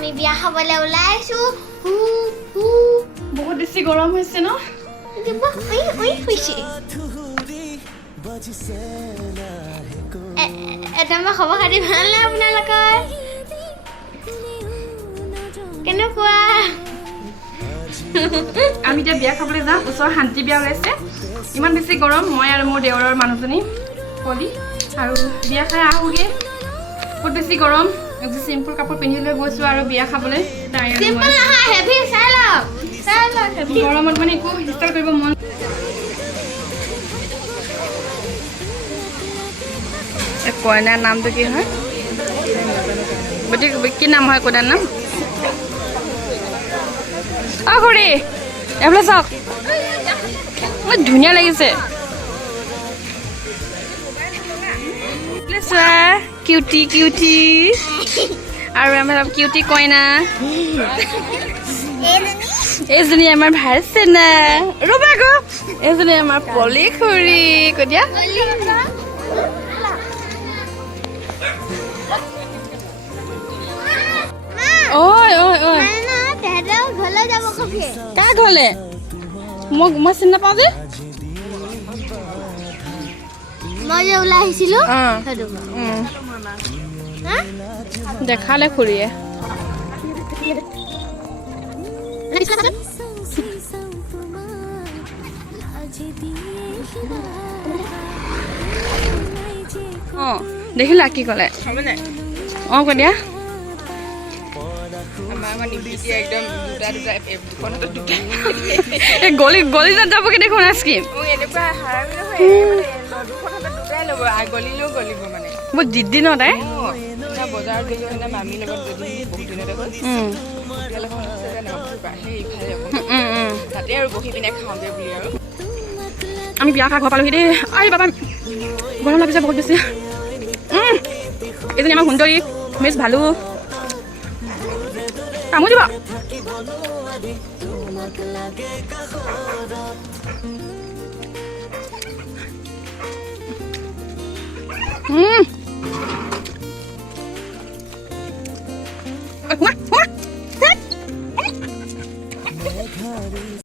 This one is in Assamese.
আমি বিয়া খাবলৈ ওলাইছো বহুত বেছি গৰম হৈছে ন এটা মই খবৰ খাতি ভাল নাই আপোনালোকৰ কেনেকুৱা আমি এতিয়া বিয়া খাবলৈ যাম ওচৰৰ শান্তি বিয়া ওলাইছে ইমান বেছি গৰম মই আৰু মোৰ দেওৰৰ মানুহজনী কলি আৰু বিয়া খাই আহোগে বহুত বেছি গৰম একদম চিম্পুল কাপোৰ পিন্ধি লৈ গৈছোঁ আৰু বিয়া খাবলৈ গৰমত মানে একো ষ্টাইল কৰিব মন কইনাৰ নামটো কি হয় কি নাম হয় কইনাৰ নাম খুৰী এইফালে চাওক ধুনীয়া লাগিছে চোৱা কিউটি কিউটি আৰু আমাৰ কিউটি কইনা এইজনী আমাৰ ভাল চেনা ৰ'বা গো এইজনী আমাৰ পলি খুৰী কৈ দিয়া ঐ ঐ ঐ কাৰ ঘৰলে মই চিনি নাপাওঁ যে মই যে ওলাই আহিছিলো দেখালে খুৰীয়ে অঁ দেখিলা কি ক'লে অঁ কৈ দিয়া গলি গলি যাবগে দেখোন আইচক্ৰীম বহুত জিদ্দি ন তাই বজাৰত গ'লো সেইদিনা মামীৰ লগত যদি বহুত দিনতে গ'ল তাতে আৰু বহি পিনে খাওঁগে বুলি আৰু আমি বিয়া খাই ঘৰ পালোহি দেই আই বাবা গৰম লাগিছে বহুত বেছি এইজনী আমাৰ সুন্দৰী মিছ ভালু কামো দিবা